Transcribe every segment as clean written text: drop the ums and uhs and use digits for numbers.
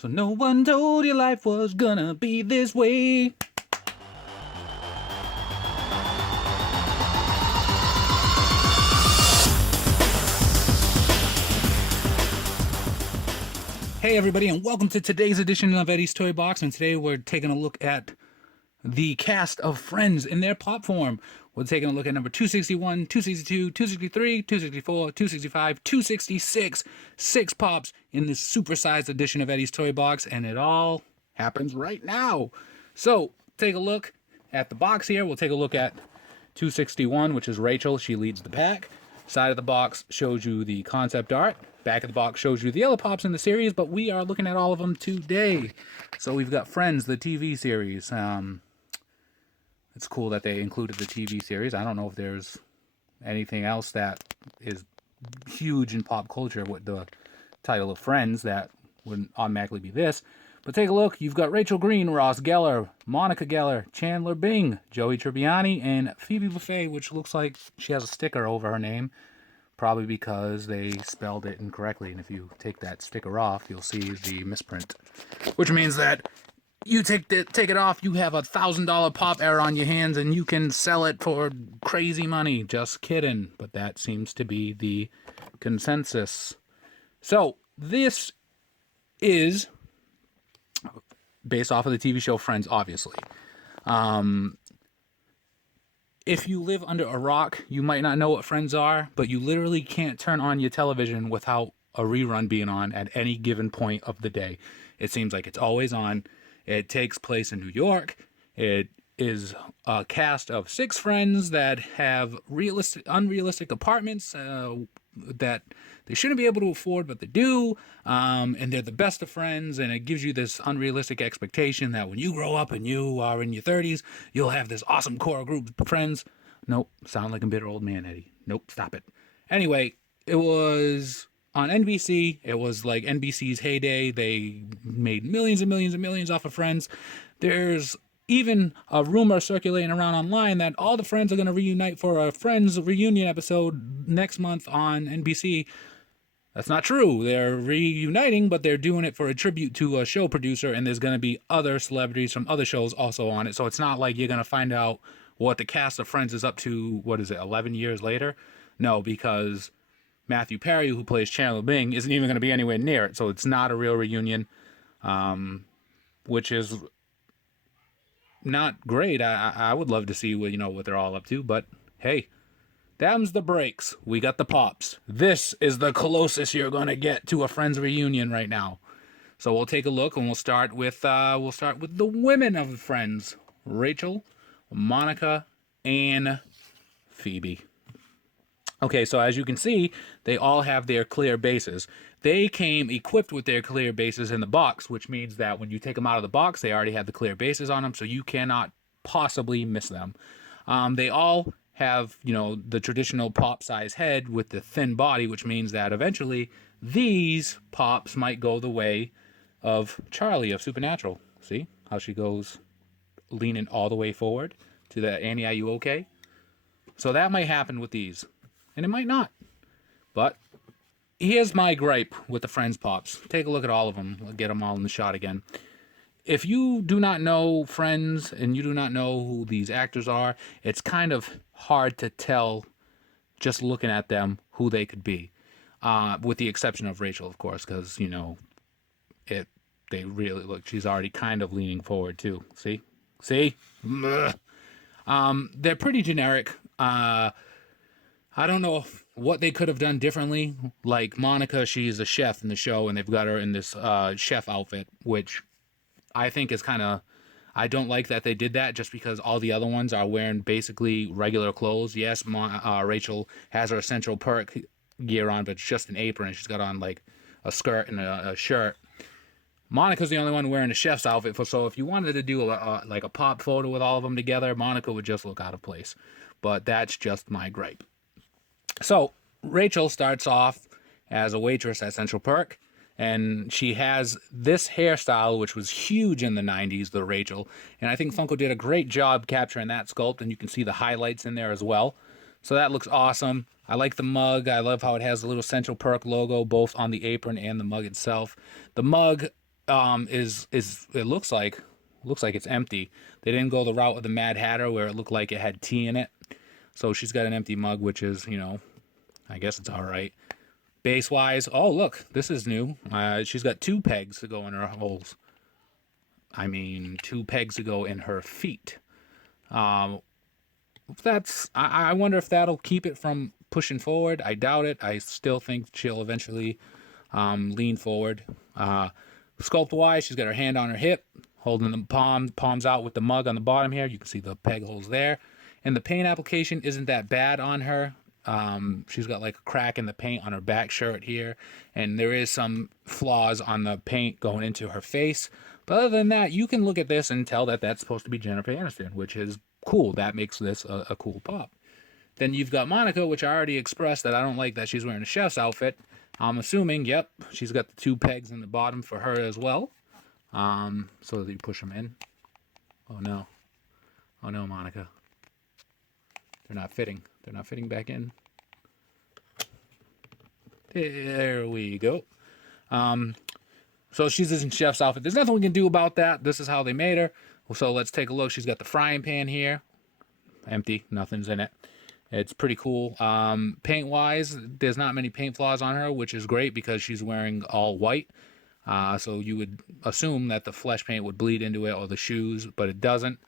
So no one told you life was gonna be this way. Hey everybody, and welcome to today's edition of Eddie's Toy Box. And today we're taking a look at the cast of Friends in their pop form. We're taking a look at number 261, 262, 263, 264, 265, 266. 6 pops in this supersized edition of Eddie's Toy Box, and it all happens right now. So, take a look at the box here. We'll take a look at 261, which is Rachel. She leads the pack. Side of the box shows you the concept art. Back of the box shows you the other pops in the series, but we are looking at all of them today. So we've got Friends, the TV series. It's cool that they included the TV series. I don't know if there's anything else that is huge in pop culture with the title of Friends that wouldn't automatically be this. But take a look. You've got Rachel Green, Ross Geller, Monica Geller, Chandler Bing, Joey Tribbiani, and Phoebe Buffay, which looks like she has a sticker over her name. Probably because they spelled it incorrectly. And if you take that sticker off, you'll see the misprint. Which means that you take it off, you have $1,000 pop error on your hands, and you can sell it for crazy money. Just kidding. But that seems to be the consensus. So, this is based off of the TV show Friends, obviously. If you live under a rock, you might not know what Friends are, but you literally can't turn on your television without a rerun being on at any given point of the day. It seems like it's always on. It takes place in New York. It is a cast of 6 friends that have unrealistic apartments that they shouldn't be able to afford, but they do. And they're the best of friends, and it gives you this unrealistic expectation that when you grow up and you are in your 30s, you'll have this awesome core group of friends. Nope, sound like a bitter old man, Eddie. Nope, stop it. Anyway, it was on NBC. It was like NBC's heyday. They made millions and millions and millions off of Friends. There's even a rumor circulating around online that all the friends are going to reunite for a Friends reunion episode next month on NBC. That's not true. They're reuniting, but they're doing it for a tribute to a show producer, and there's going to be other celebrities from other shows also on it. So it's not like you're going to find out what the cast of Friends is up to, 11 years later? No, because Matthew Perry, who plays Chandler Bing, isn't even going to be anywhere near it. So it's not a real reunion, which is not great. I would love to see what they're all up to, but hey, them's the breaks. We got the pops. This is the closest you're gonna get to a Friends reunion right now. So we'll take a look, and we'll start with the women of Friends: Rachel, Monica, and Phoebe. Okay, so as you can see, they all have their clear bases. They came equipped with their clear bases in the box, which means that when you take them out of the box, they already have the clear bases on them, so you cannot possibly miss them. They all have, the traditional pop size head with the thin body, which means that eventually these pops might go the way of Charlie of Supernatural. See how she goes leaning all the way forward to the Annie, are you okay? So that might happen with these. And it might not. But here's my gripe with the Friends pops. Take a look at all of them. I'll get them all in the shot again. If you do not know Friends and you do not know who these actors are, it's kind of hard to tell just looking at them who they could be. With the exception of Rachel, of course, because, they really look. She's already kind of leaning forward, too. See? They're pretty generic. I don't know what they could have done differently. Like Monica, she's a chef in the show, and they've got her in this chef outfit, which I think is kind of... I don't like that they did that, just because all the other ones are wearing basically regular clothes. Yes, Rachel has her Central Perk gear on, but it's just an apron, and she's got on like a skirt and a shirt. Monica's the only one wearing a chef's outfit, so if you wanted to do like a pop photo with all of them together, Monica would just look out of place. But that's just my gripe. So, Rachel starts off as a waitress at Central Perk, and she has this hairstyle, which was huge in the 90s, the Rachel, and I think Funko did a great job capturing that sculpt, and you can see the highlights in there as well. So that looks awesome. I like the mug. I love how it has the little Central Perk logo, both on the apron and the mug itself. The mug is it looks like it's empty. They didn't go the route of the Mad Hatter where it looked like it had tea in it. So she's got an empty mug, which is, you know, I guess it's all right. Base wise, oh look, this is new. She's got 2 pegs to go in her holes. I mean, 2 pegs to go in her feet. That's I wonder if that'll keep it from pushing forward. I doubt it. I still think she'll eventually lean forward. Sculpt wise, she's got her hand on her hip, holding the palms out with the mug on the bottom here. You can see the peg holes there. And the paint application isn't that bad on her. She's got like a crack in the paint on her back shirt here, and there is some flaws on the paint going into her face. But other than that, you can look at this and tell that that's supposed to be Jennifer Aniston, which is cool. That makes this a cool pop. Then you've got Monica, which I already expressed that I don't like that she's wearing a chef's outfit. I'm assuming, yep, she's got the 2 pegs in the bottom for her as well. So that you push them in. Oh no, Monica. They're not fitting. They're not fitting back in. There we go. So she's in chef's outfit. There's nothing we can do about that. This is how they made her. So let's take a look. She's got the frying pan here. Empty. Nothing's in it. It's pretty cool. Paint-wise, there's not many paint flaws on her, which is great because she's wearing all white. So you would assume that the flesh paint would bleed into it or the shoes, but it doesn't.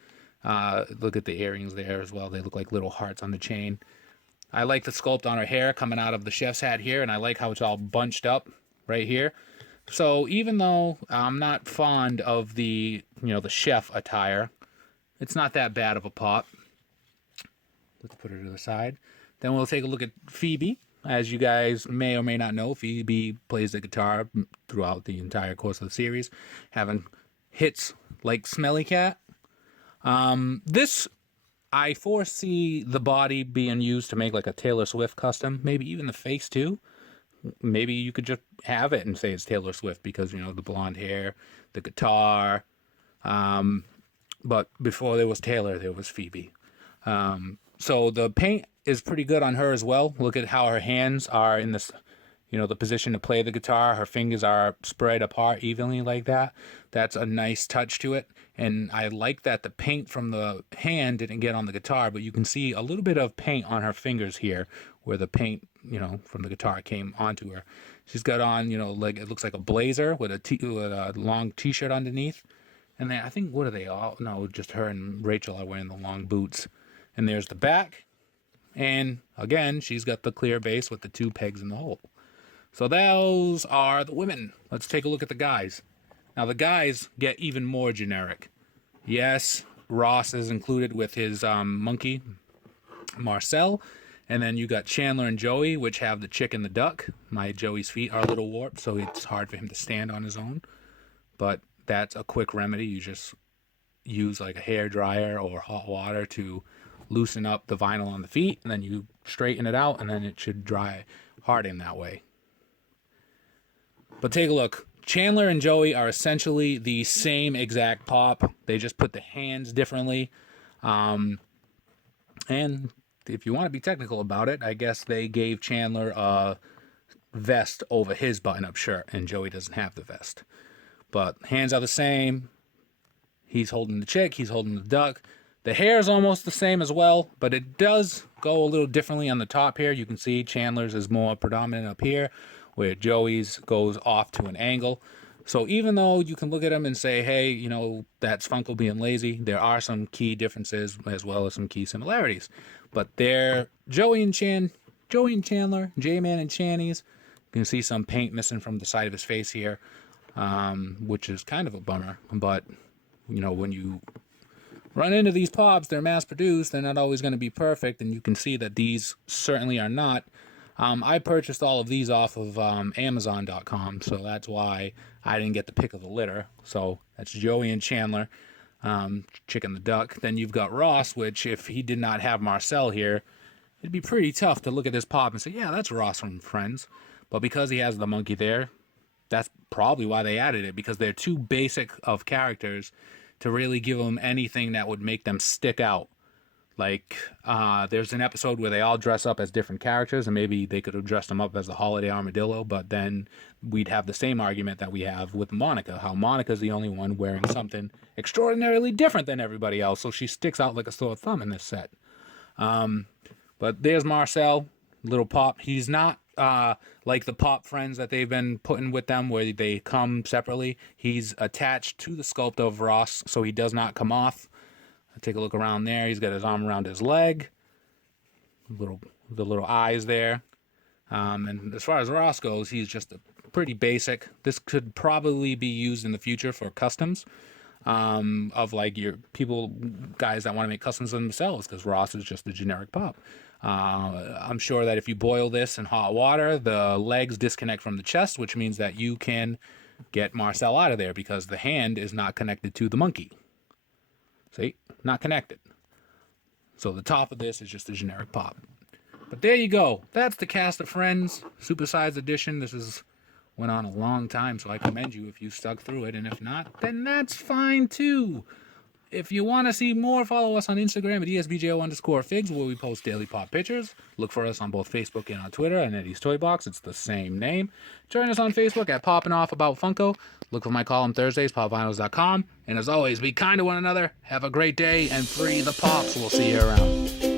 Look at the earrings there as well. They look like little hearts on the chain. I like the sculpt on her hair coming out of the chef's hat here, and I like how it's all bunched up right here. So even though I'm not fond of the, the chef attire, it's not that bad of a pop. Let's put her to the side. Then we'll take a look at Phoebe. As you guys may or may not know, Phoebe plays the guitar throughout the entire course of the series, having hits like Smelly Cat. This, I foresee the body being used to make like a Taylor Swift custom, maybe even the face too. Maybe you could just have it and say it's Taylor Swift because, the blonde hair, the guitar. But before there was Taylor, there was Phoebe. So the paint is pretty good on her as well. Look at how her hands are in this, the position to play the guitar. Her fingers are spread apart evenly like that. That's a nice touch to it. And I like that the paint from the hand didn't get on the guitar, but you can see a little bit of paint on her fingers here where the paint, from the guitar came onto her. She's got on, like it looks like a blazer with a long t-shirt underneath. And then I think, what are they all? No, just her and Rachel are wearing the long boots. And there's the back. And again, she's got the clear base with the 2 pegs in the hole. So those are the women. Let's take a look at the guys. Now the guys get even more generic. Yes, Ross is included with his monkey, Marcel. And then you got Chandler and Joey, which have the chick and the duck. My Joey's feet are a little warped, so it's hard for him to stand on his own. But that's a quick remedy. You just use like a hair dryer or hot water to loosen up the vinyl on the feet, and then you straighten it out, and then it should dry hard in that way. But take a look. Chandler and Joey are essentially the same exact pop. They just put the hands differently. And if you want to be technical about it, I guess they gave Chandler a vest over his button-up shirt, and Joey doesn't have the vest. But hands are the same. He's holding the chick, he's holding the duck. The hair is almost the same as well, but it does go a little differently on the top here. You can see Chandler's is more predominant up here, where Joey's goes off to an angle. So even though you can look at them and say, hey, that's Funko being lazy, there are some key differences as well as some key similarities. But they're Joey and Chandler, J-Man and Channies. You can see some paint missing from the side of his face here, which is kind of a bummer. But, when you run into these pops, they're mass-produced, they're not always going to be perfect, and you can see that these certainly are not. I purchased all of these off of Amazon.com, so that's why I didn't get the pick of the litter. So that's Joey and Chandler, Chicken the Duck. Then you've got Ross, which if he did not have Marcel here, it'd be pretty tough to look at this pop and say, yeah, that's Ross from Friends. But because he has the monkey there, that's probably why they added it, because they're too basic of characters to really give them anything that would make them stick out. Like, there's an episode where they all dress up as different characters, and maybe they could have dressed them up as the Holiday Armadillo, but then we'd have the same argument that we have with Monica, how Monica's the only one wearing something extraordinarily different than everybody else, so she sticks out like a sore thumb in this set. But there's Marcel, little Pop. He's not like the Pop friends that they've been putting with them, where they come separately. He's attached to the sculpt of Ross, so he does not come off. Take a look around there. He's got his arm around his leg. The little eyes there. And as far as Ross goes, he's just a pretty basic. This could probably be used in the future for customs. Of like your guys that want to make customs of themselves, because Ross is just a generic Pop. I'm sure that if you boil this in hot water, the legs disconnect from the chest, which means that you can get Marcel out of there because the hand is not connected to the monkey. See? Not connected. So the top of this is just a generic Pop. But there you go. That's the cast of Friends, supersized edition. This went on a long time, so I commend you if you stuck through it. And if not, then that's fine too. If you want to see more, follow us on Instagram at ESBJO_figs, where we post daily Pop pictures. Look for us on both Facebook and on Twitter and EddiesToyBox. It's the same name. Join us on Facebook at Poppin' Off About Funko. Look for my column Thursdays, popvinyls.com. And as always, be kind to one another. Have a great day and free the Pops. We'll see you around.